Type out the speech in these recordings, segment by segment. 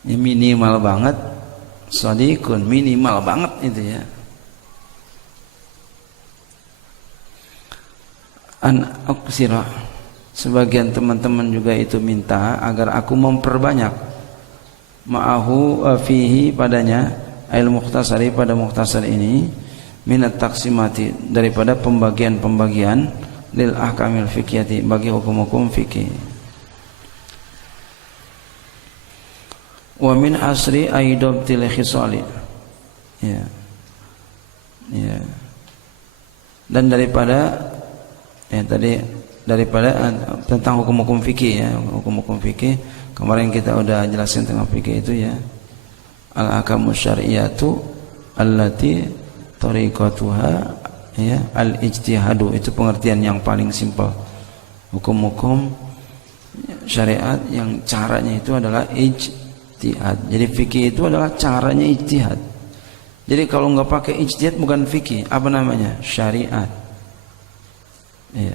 Ya, minimal banget shadiqun, minimal banget itu ya. An aksira, sebagian teman-teman juga itu minta agar aku memperbanyak ma'ahu fihi padanya ail mukhtasari pada mukhtasar ini minat taksimati daripada pembagian-pembagian lil ahkamil fiqhiyati bagi hukum-hukum fikih. Wa min asri aidabtil khisali, ya, ya, dan daripada ya tadi daripada tentang hukum-hukum fikih ya, hukum-hukum fikih kemarin kita udah jelasin tentang fikih itu ya. Al-ahkamus syar'iyyatu allati tariqatuha ya al-ijtihadu, itu pengertian yang paling simpel. Hukum-hukum syariat yang caranya itu adalah ijtihad. Jadi fikih itu adalah caranya ijtihad. Jadi kalau nggak pakai ijtihad bukan fikih, apa namanya? Syariat. Ya.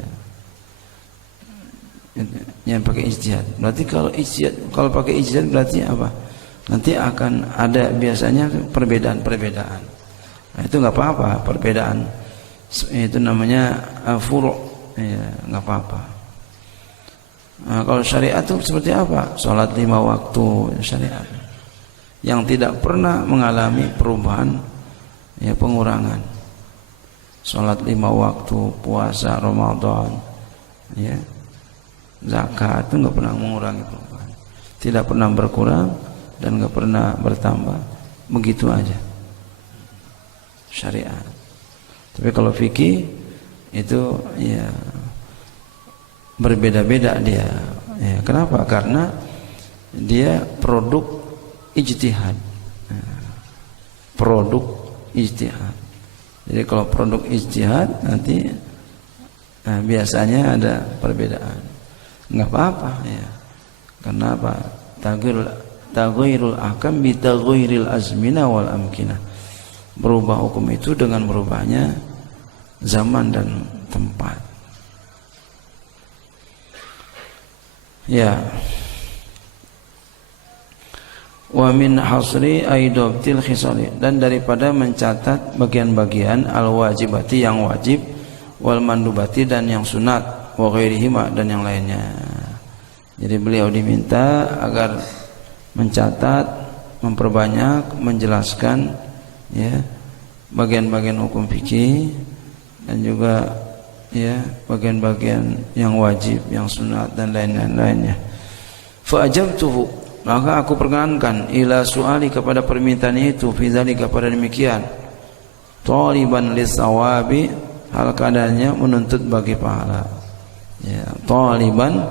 Yang pakai ijtihad. Berarti kalau pakai ijtihad berarti apa? Nanti akan ada biasanya perbedaan-perbedaan. Nah, itu nggak apa-apa, perbedaan itu namanya furu', ya, nggak apa-apa. Nah, kalau syariat itu seperti apa? Salat 5 waktu syariat yang tidak pernah mengalami perubahan, ya, pengurangan. Salat 5 waktu, puasa Ramadan, ya, zakat itu nggak pernah mengurangi perubahan, tidak pernah berkurang dan nggak pernah bertambah, begitu aja syariat. Tapi kalau fikih itu ya berbeda-beda dia. Ya, kenapa? Karena dia produk ijtihad. Produk ijtihad. Jadi kalau produk ijtihad nanti biasanya ada perbedaan. Enggak apa-apa ya. Karena apa? Taghairul ahkam bi taghairil azmina wal amkinah. Berubah hukum itu dengan berubahnya zaman dan tempat. Ya. Wa min hasri aidabtil khisali, dan daripada mencatat bagian-bagian al-wajibati yang wajib, wal mandubati dan yang sunat, wa ghairihima dan yang lainnya. Jadi beliau diminta agar mencatat, memperbanyak, menjelaskan ya bagian-bagian hukum fikih dan juga ya bagian-bagian yang wajib, yang sunat dan lain-lainnya. Fa ajabtuhu, maka aku perkenankan ila su'ali kepada permintaan itu fi dzalika pada demikian, taliban lisawabi, hal keadaannya menuntut bagi pahala, ya, taliban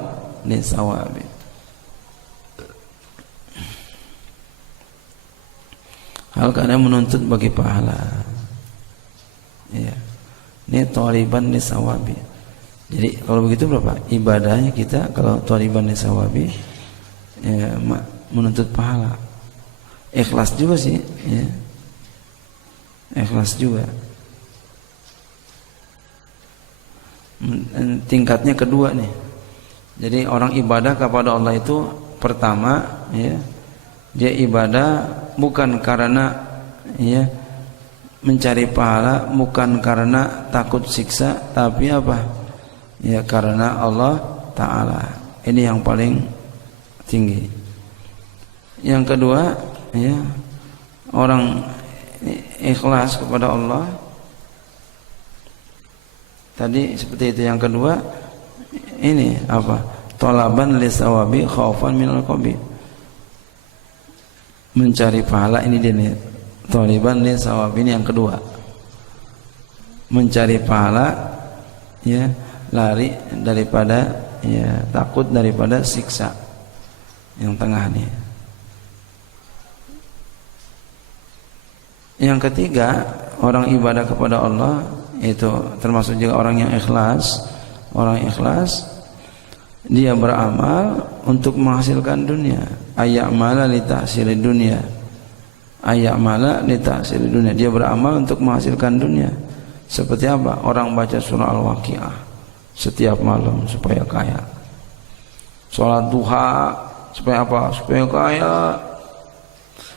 lisawabi, hal keadaan menuntut bagi pahala, ya, ini taliban lisawabi. Jadi kalau begitu berapa ibadahnya kita kalau taliban lisawabi, ya, menuntut pahala, ikhlas juga sih, ya, ikhlas juga. Tingkatnya kedua nih. Jadi orang ibadah kepada Allah itu pertama, ya, dia ibadah bukan karena ya mencari pahala, bukan karena takut siksa, tapi apa? Ya karena Allah Ta'ala. Ini yang paling tinggi. Yang kedua, ya, orang ikhlas kepada Allah. Tadi seperti itu. Yang kedua, ini apa? Talaban lisawabi khaufan minal qabi. Mencari pahala, ini dia nih. Taliban lisawabi, ini yang kedua. Mencari pahala, ya, lari daripada, ya, takut daripada siksa. Yang tengah nih. Yang ketiga, orang ibadah kepada Allah itu termasuk juga orang yang ikhlas. Orang ikhlas dia beramal untuk menghasilkan dunia. Ayya'mala li tahsilid dunia. Ayya'mala li tahsilid dunia. Dia beramal untuk menghasilkan dunia. Seperti apa? Orang baca surah Al-Waqiah setiap malam supaya kaya. Salat duha supaya apa? Supaya kaya.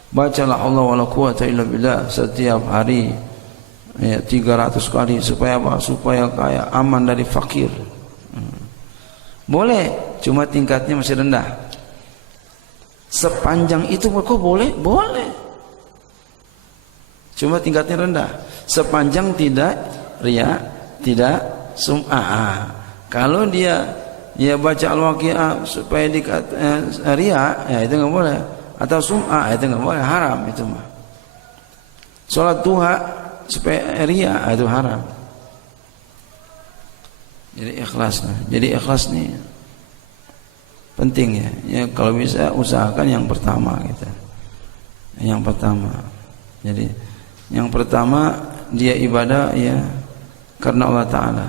Bacalah Allah wala quwata illa billah setiap hari ya, 300 kali. Supaya apa? Supaya kaya, aman dari fakir. Boleh, cuma tingkatnya masih rendah. Sepanjang itu kok boleh? Boleh, cuma tingkatnya rendah. Sepanjang tidak riya, tidak sum'ah. Kalau dia baca al-waqi'ah supaya riya, ya itu enggak boleh. Atau sum'ah, itu enggak boleh, haram itu mah. Salat duha supaya riya, itu haram. Jadi ikhlas lah. Jadi ikhlas nih penting ya. Ya kalau bisa usahakan yang pertama gitu. Yang pertama. Jadi yang pertama dia ibadah ya karena Allah Ta'ala.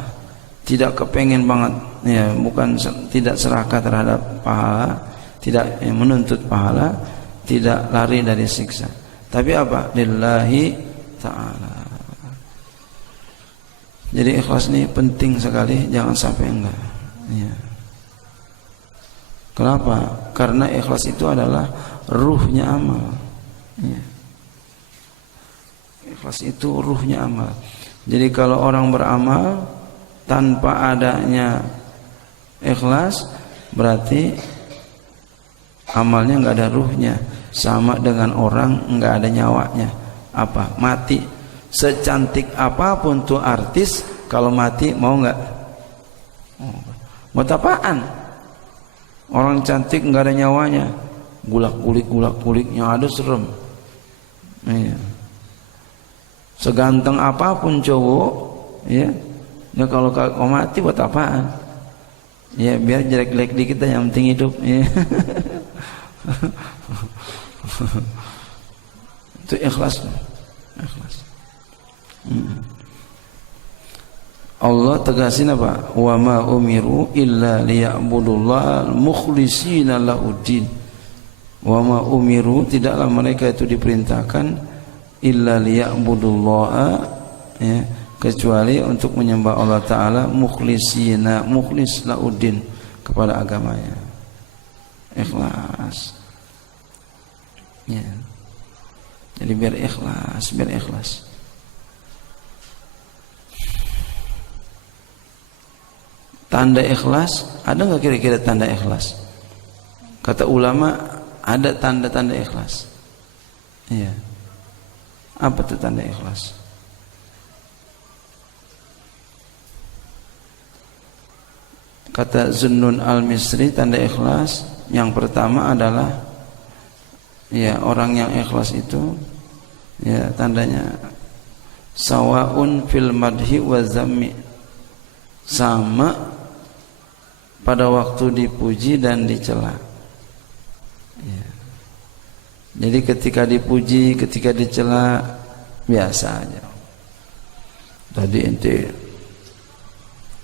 Tidak kepengen banget ya, bukan tidak serakah terhadap pahala, tidak menuntut pahala, tidak lari dari siksa. Tapi apa? Lillahi Ta'ala. Jadi ikhlas ini penting sekali, jangan sampai enggak. Ya. Kenapa? Karena ikhlas itu adalah ruhnya amal. Ya. Ikhlas itu ruhnya amal. Jadi kalau orang beramal tanpa adanya ikhlas, berarti amalnya enggak ada ruhnya. Sama dengan orang enggak ada nyawanya. Apa? Mati. Secantik apapun tuh artis, kalau mati mau enggak? Buat apaan? Orang cantik enggak ada nyawanya. Gulak-guliknya ada serem. Iya. Seganteng apapun cowok, ya. Ya kalau mati buat apaan? Ya biar jelek-jelek dikit aja, yang penting hidup. Ya. Itu ikhlas. Ikhlas. Allah tegasin apa? Wa ma umiru illa liya'budullaha mukhlishina lahuddin. Wa ma umiru, tidaklah mereka itu diperintahkan illa liya'budullaha, ya, kecuali untuk menyembah Allah Ta'ala mukhlishina, mukhlis lahuddin, kepada agamanya. Ikhlas. Ya. Jadi biar ikhlas. Tanda ikhlas, ada nggak kira-kira tanda ikhlas? Kata ulama ada tanda-tanda ikhlas. Iya. Apa itu tanda ikhlas? Kata Zunnun al-Misri, tanda ikhlas yang pertama adalah ya, orang yang ikhlas itu ya tandanya sawaun fil madhi wa zammi, sama pada waktu dipuji dan dicela. Ya. Jadi ketika dipuji, ketika dicela biasa aja. Tadi ente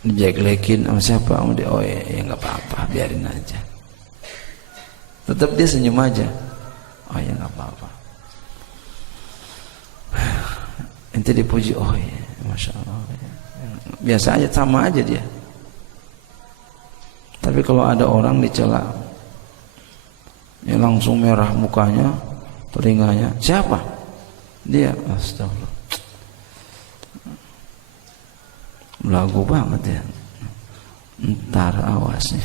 dijelekin sama siapa? Oh ya nggak apa-apa, biarin aja. Tetap dia senyum aja. Oh ya nggak apa-apa. Ente dipuji, oh ya, masya Allah. Biasa aja, sama aja dia. Tapi kalau ada orang dicela, ya langsung merah mukanya, telinganya. Siapa? Dia. Astagfirullah. Belagu banget ya. Ntar awas nih.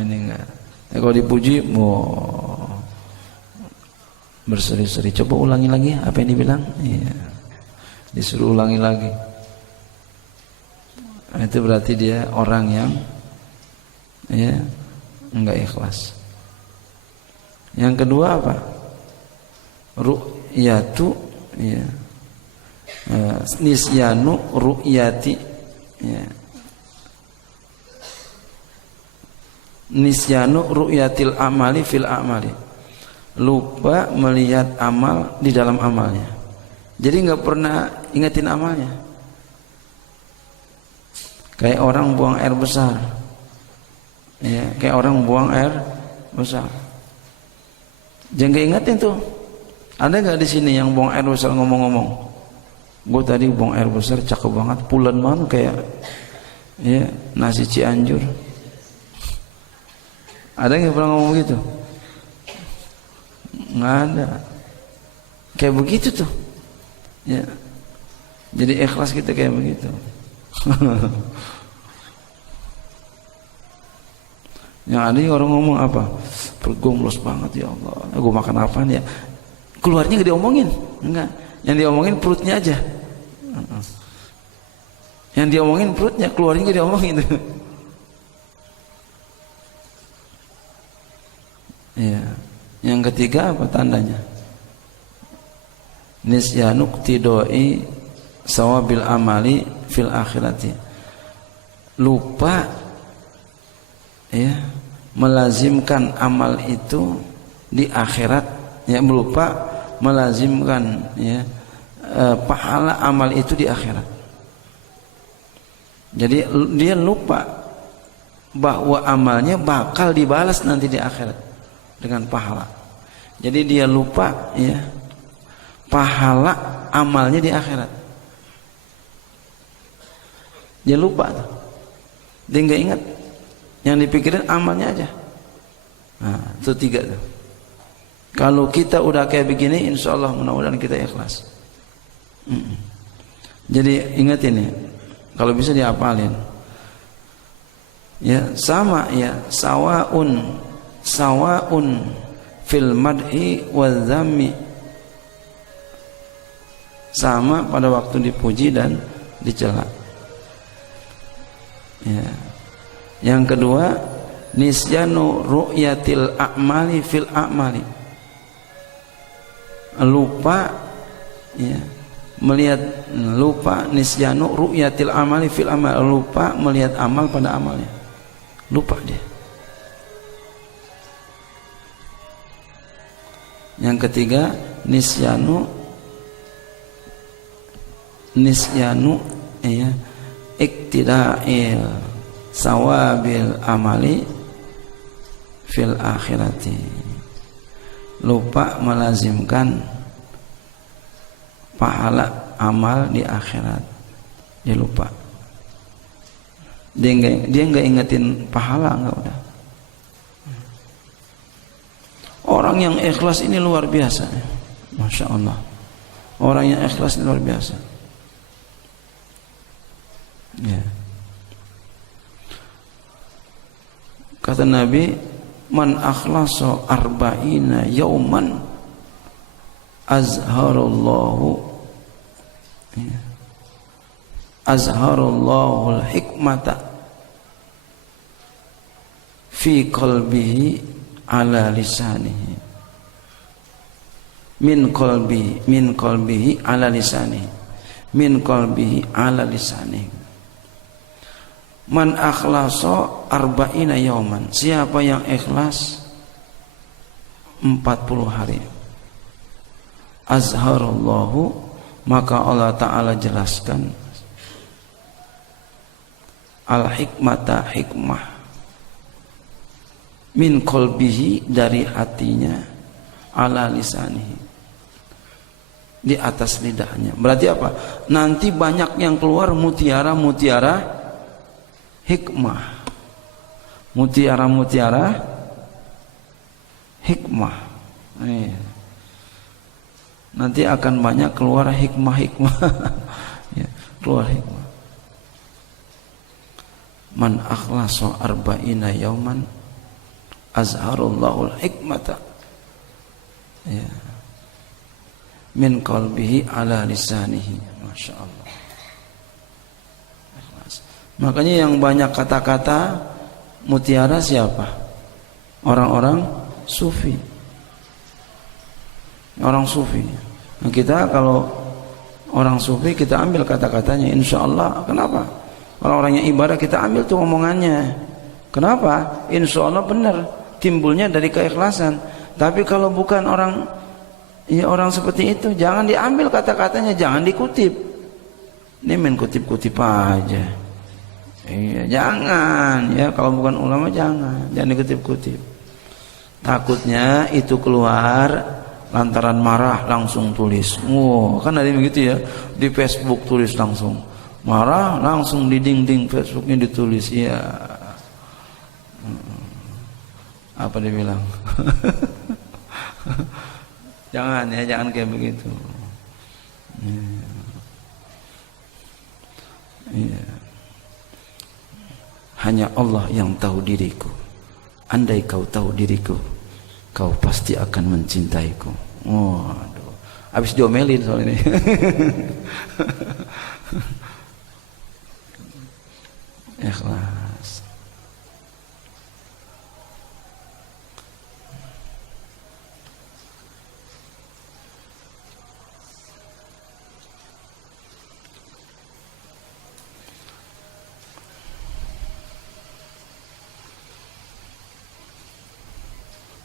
Ini enggak. Ya, kalau dipuji, berseri-seri. Coba ulangi lagi apa yang dibilang. Iya. Disuruh ulangi lagi. Itu berarti dia orang yang ya enggak ikhlas. Yang kedua apa? Ru'yatu, ya. Nisyanu ru'yati, ya. Nisyanu ru'yatil amali fil amali. Lupa melihat amal di dalam amalnya. Jadi enggak pernah ingetin amalnya. Kayak orang buang air besar. Ya, kayak orang buang air besar. Jangan ingetin tuh. Ada nggak di sini yang buang air besar ngomong-ngomong? Gue tadi buang air besar cakep banget, pulen banget kayak ya nasi Cianjur. Ada nggak pernah ngomong gitu? nggak ada. Kayak begitu tuh. Ya. Jadi ikhlas kita kayak begitu. Yang ada orang ngomong apa? Perut gue mulus banget ya Allah. Gue makan apaan ya? Keluarnya gak diomongin, enggak. Yang diomongin perutnya aja. Yang diomongin perutnya, keluarnya gak diomongin. Ya. Yang ketiga apa tandanya? Nisyanuk tidoi sawabil amali fil akhirati. Lupa ya melazimkan amal itu di akhirat, ya lupa melazimkan ya pahala amal itu di akhirat. Jadi dia lupa bahwa amalnya bakal dibalas nanti di akhirat dengan pahala. Jadi dia lupa ya pahala amalnya di akhirat. Dia lupa tuh. Dia nggak ingat. Yang dipikirin amalnya aja. Nah, itu 3 tuh. Kalau kita udah kayak begini, insya Allah mudah-mudahan kita ikhlas. Jadi ingat ini, kalau bisa dihafalin. Ya sama ya, sawaun fil madhi wal dhammi. Sama pada waktu dipuji dan dicela. Ya. Yang kedua, nisyanu ru'yatil a'mali fil a'mali. Lupa ya, lupa nisyanu ru'yatil amali fil amal, lupa melihat amal pada amalnya. Lupa dia. Yang ketiga, nisyanu ya iktida'il sawabil amali fil akhirati. Lupa melazimkan pahala amal di akhirat. Dia lupa. Dia nggak ingetin pahala, nggak udah. Orang yang ikhlas ini luar biasa, masya Allah. Orang yang ikhlas ini luar biasa. Ya. Kata Nabi, man akhlasa arba'ina yauman azharallahu al-hikmata fi qalbihi ala lisanihi min qalbihi ala lisanihi. Man akhlasa arba'ina yauman, siapa yang ikhlas 40 hari, azharallahu, maka Allah Ta'ala jelaskan al-hikmata, hikmah, min qalbihi, dari hatinya, ala lisanihi, di atas lidahnya. Berarti apa? Nanti banyak yang keluar mutiara-mutiara hikmah, mutiara-mutiara hikmah. Nanti akan banyak keluar hikmah-hikmah. Ya, keluar hikmah. Man akhlasa arba'ina yauman azharallahu al-hikmata, ya, min qalbihi ala lisanihi. Masya Allah. Makanya yang banyak kata-kata mutiara siapa? Orang-orang sufi. Orang sufi. Nah, kita kalau orang sufi kita ambil kata-katanya, insya Allah. Kenapa? Orang-orang yang ibadah kita ambil tuh omongannya. Kenapa? Insya Allah benar. Timbulnya dari keikhlasan. Tapi kalau bukan orang seperti itu, jangan diambil kata-katanya, jangan dikutip. Ini main kutip-kutip aja. Iya, jangan ya, kalau bukan ulama jangan dikutip-kutip. Takutnya itu keluar lantaran marah langsung tulis. Kan ada begitu ya, di Facebook tulis langsung. Marah langsung di dinding Facebooknya ditulis. Iya. Apa dia bilang? Jangan ya, jangan kayak begitu. Ya. Hanya Allah yang tahu diriku. Andai kau tahu diriku, kau pasti akan mencintaiku. Waduh, habis diomelin soal ini. Ikhlas.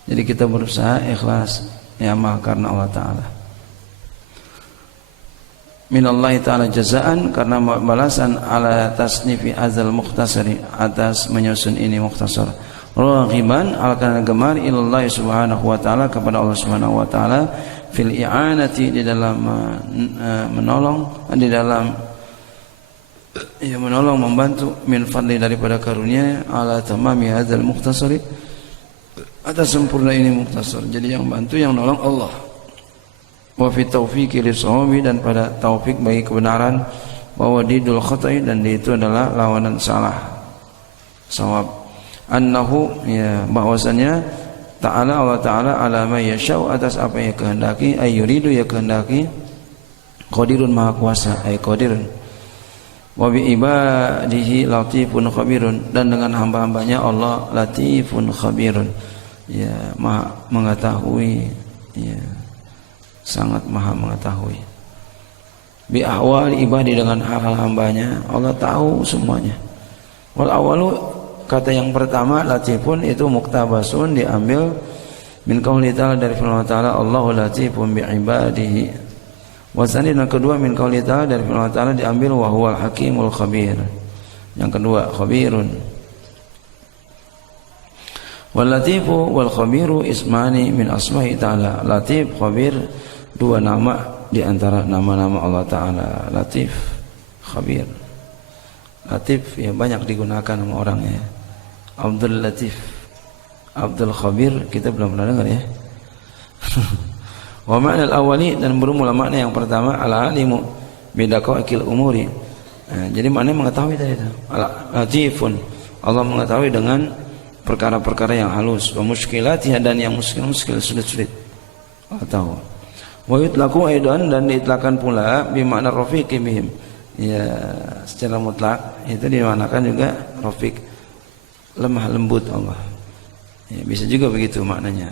Jadi kita berusaha ikhlas amal karena Allah Ta'ala. Minallahi ta'ala jazaan, karena balasan ala tasnifi azal mukhtasari, atas menyusun ini mukhtasar. Raghiban al-kana gemar ilallahi subhanahu wa ta'ala, kepada Allah subhanahu wa ta'ala, fil i'anati, di dalam menolong, di dalam menolong, membantu, min fadli, daripada karunia, ala tamami azal mukhtasari, atas sempurna ini mukhtasar. Jadi yang bantu, yang nolong Allah. Wa fi taufiqi lis-shawabi, dan pada taufik bagi kebenaran, wa wadidul khata'i, dan itu adalah lawanan salah, sawab. Annahu, ya, bahwasanya ta'ala, Allah Ta'ala, ala ma yasha'u, atas apa yang kehendaki, ay yuridu, ya kehendaki, qadirun, maha kuasa, ay qadirun. Wa bi ibadihi latifun khabirun, dan dengan hamba-hambanya Allah latifun khabirun, ya, maha mengetahui, ya, sangat maha mengetahui. Bi ahwali ibadi, dengan hal-hal hambanya Allah tahu semuanya. Wal awalu, kata yang pertama latifun, itu muktabasun, diambil min qauli ta'ala, dari firman Ta'ala, Allahu latifun bi ibadihi. Wasani, yang kedua min qauli ta'ala, dari firman Ta'ala, diambil wa huwal hakimul khabir. Yang kedua khabirun. Wal latifu wal khabiru ismani min asma'i ta'ala. Latif, khabir, dua nama di antara nama-nama Allah Ta'ala. Latif, khabir. Latif ya banyak digunakan sama orang ya. Abdul Latif, Abdul Khabir, kita belum pernah dengar ya. Wa ma'na al-awwali, dan bermula makna yang pertama, al-alimu bidaqaiqil umuri. Jadi maknanya mengetahui tadi itu. Latifun, Allah mengetahui dengan perkara-perkara yang halus, wa muskilatiha, dan yang muskil-muskil, sulit-sulit, Allah tahu. Wa yutlaqu aidan, dan diitlakan pula bi makna rafiqi bihim, ya, secara mutlak itu dimanakan juga rafiq, lemah lembut Allah, ya, bisa juga begitu maknanya.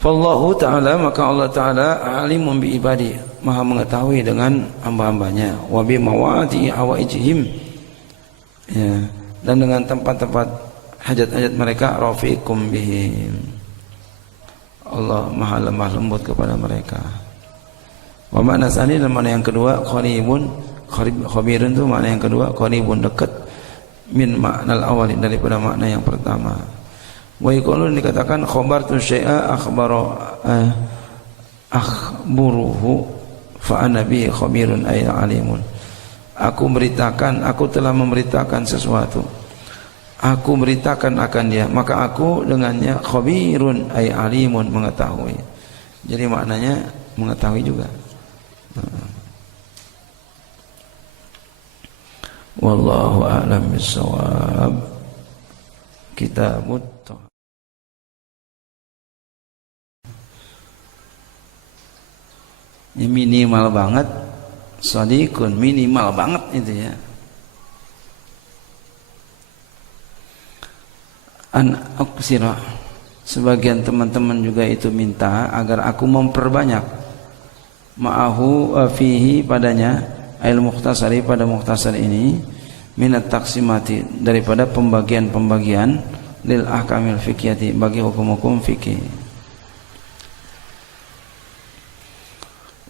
Fallahu ta'ala, maka Allah Ta'ala alimun bi ibadi, maha mengetahui dengan hamba-hambanya, wa bi mawadi awaijihim, ya, dan dengan tempat-tempat hajat-hajat mereka, rafiqum bihim, Allah maha lemah lembut kepada mereka. Wa makna tsani, dan makna yang kedua, qaribun, khabirun itu makna yang kedua, qaribun, dekat, min makna al-awwal, daripada makna yang pertama. Wa yaqulun, dikatakan khabartu syai'a akhburuhu fa ana bi khabirun ay alimun. Aku beritakan, aku telah memberitakan sesuatu, aku beritakan akan dia, maka aku dengannya khabirun ay alimun, mengetahui. Jadi maknanya mengetahui juga. Wallahu a'lam bissawab. Kitabut ini minimal banget, shadiqun, minimal banget itu ya. An aksira, sebagian teman-teman juga itu minta agar aku memperbanyak ma'ahu fihi, padanya, ail mukhtasari, pada mukhtasar ini, minat taksimati, daripada pembagian-pembagian, lil ahkamil fiqhiyati, bagi hukum-hukum fikih.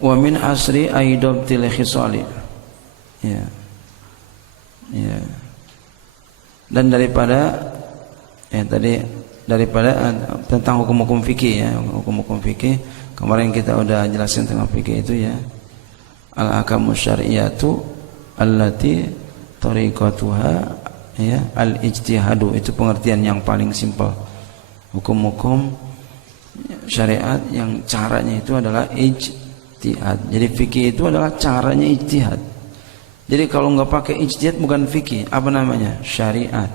Wa min asri aidabtil khisali, ya, ya, dan daripada tadi daripada tentang hukum-hukum fikih, ya, hukum-hukum fikih kemarin kita udah jelasin tentang fikih itu ya. Al-ahkamus syar'iyyatu allati tariqatuha, ya, al-ijtihadu, itu pengertian yang paling simpel. Hukum-hukum syariat yang caranya itu adalah ijtihad. Jadi fikih itu adalah caranya ijtihad. Jadi kalau nggak pakai ijtihad bukan fikih, apa namanya? Syariat.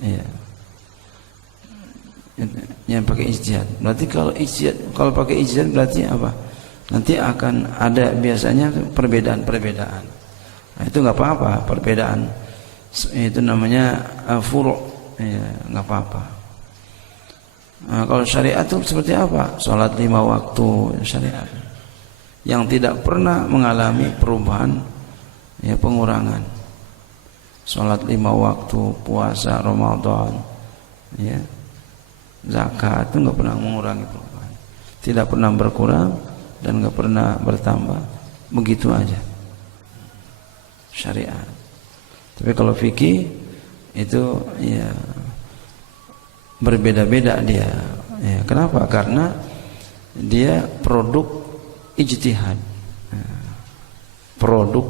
Ya. Yang pakai ijtihad. Berarti kalau pakai ijtihad berarti apa? Nanti akan ada biasanya perbedaan-perbedaan. Nah, itu nggak apa-apa, perbedaan itu namanya furu', ya, nggak apa-apa. Nah, kalau syariat itu seperti apa? Salat 5 waktu syariat yang tidak pernah mengalami perubahan, ya, pengurangan. Salat 5 waktu, puasa Ramadan, ya, zakat itu nggak pernah mengurangi perubahan, tidak pernah berkurang dan nggak pernah bertambah, begitu aja syariat. Tapi kalau fikih itu ya berbeda-beda dia. Ya, kenapa? Karena dia produk ijtihad. Produk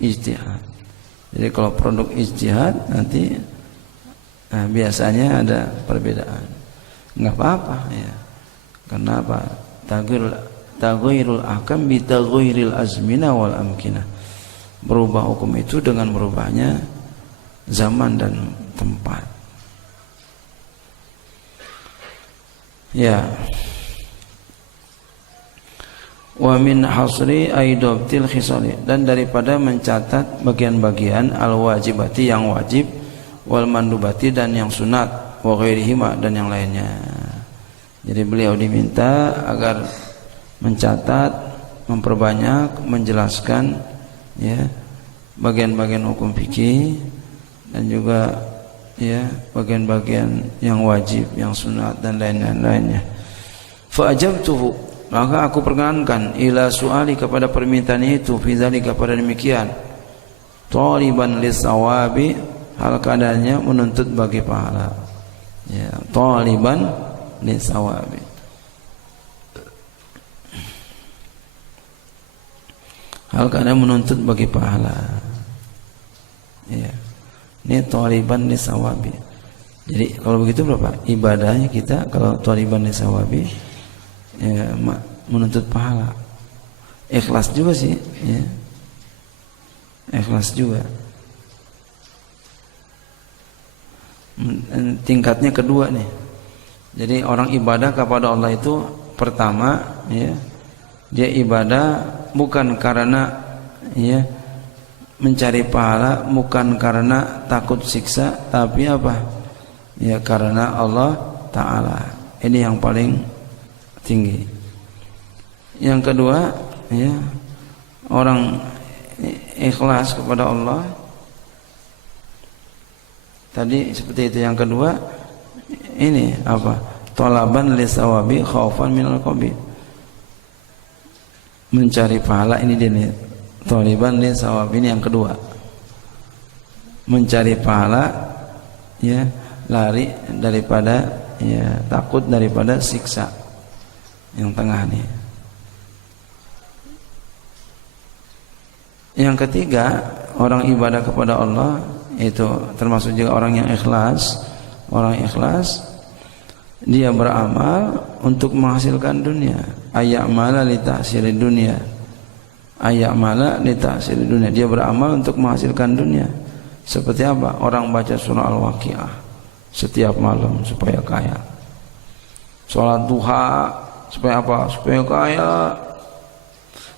ijtihad. Jadi kalau produk ijtihad nanti biasanya ada perbedaan. Enggak apa-apa ya. Karena apa? Taghairul ahkam bi taghairil azmina wal amkinah. Berubah hukum itu dengan berubahnya zaman dan tempat. Ya. Wa min hasri aidobtil khisali, dan daripada mencatat bagian-bagian al-wajibati yang wajib, wal mandubati dan yang sunat, wa ghairihima dan yang lainnya. Jadi beliau diminta agar mencatat, memperbanyak, menjelaskan, ya, bagian-bagian hukum fikih dan juga, ya, bagian-bagian yang wajib, yang sunat dan lain-lainnya. Fa ajabtuhu, maka aku perkenankan ila suali kepada permintaan itu, fi dzalika pada demikian, taliban lisawabi, hal keadaannya menuntut bagi pahala, ya, taliban lisawabi, hal keadaan menuntut bagi pahala, ya. Ini taliban lisawabi. Jadi kalau begitu berapa ibadahnya kita kalau taliban lisawabi, ya, menuntut pahala. Ikhlas juga sih, ya. Ikhlas juga. Tingkatnya kedua nih. Jadi orang ibadah kepada Allah itu pertama, ya, dia ibadah bukan karena, ya, mencari pahala, bukan karena takut siksa, tapi apa? Ya, karena Allah Ta'ala. Ini yang paling tinggi. Yang kedua, ya, orang ikhlas kepada Allah. Tadi seperti itu. Yang kedua, ini apa? Talaban lisawabi khaufan minal qabi. Mencari pahala, ini dia nih. Taliban lisawabi, ini yang kedua. Mencari pahala, ya, lari daripada, ya, takut daripada siksa. Yang tengah nih. Yang ketiga, orang ibadah kepada Allah itu termasuk juga orang yang ikhlas. Orang ikhlas, dia beramal untuk menghasilkan dunia. Ayya'mala li tahsili dunia. Ayya'mala li tahsili dunia. Dia beramal untuk menghasilkan dunia. Seperti apa? Orang baca surah Al-Waqiah setiap malam supaya kaya. Salat duha supaya apa? Supaya kaya.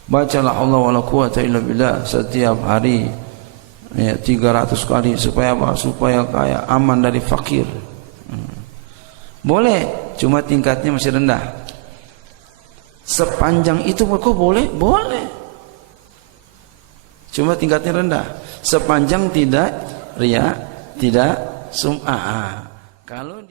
Bacalah Allah wala quwata illa billah setiap hari, ya, 300 kali supaya apa? Supaya kaya, aman dari fakir. Boleh, cuma tingkatnya masih rendah. Sepanjang itu kok boleh? Boleh. Cuma tingkatnya rendah. Sepanjang tidak riya, tidak sum'ah. Kalau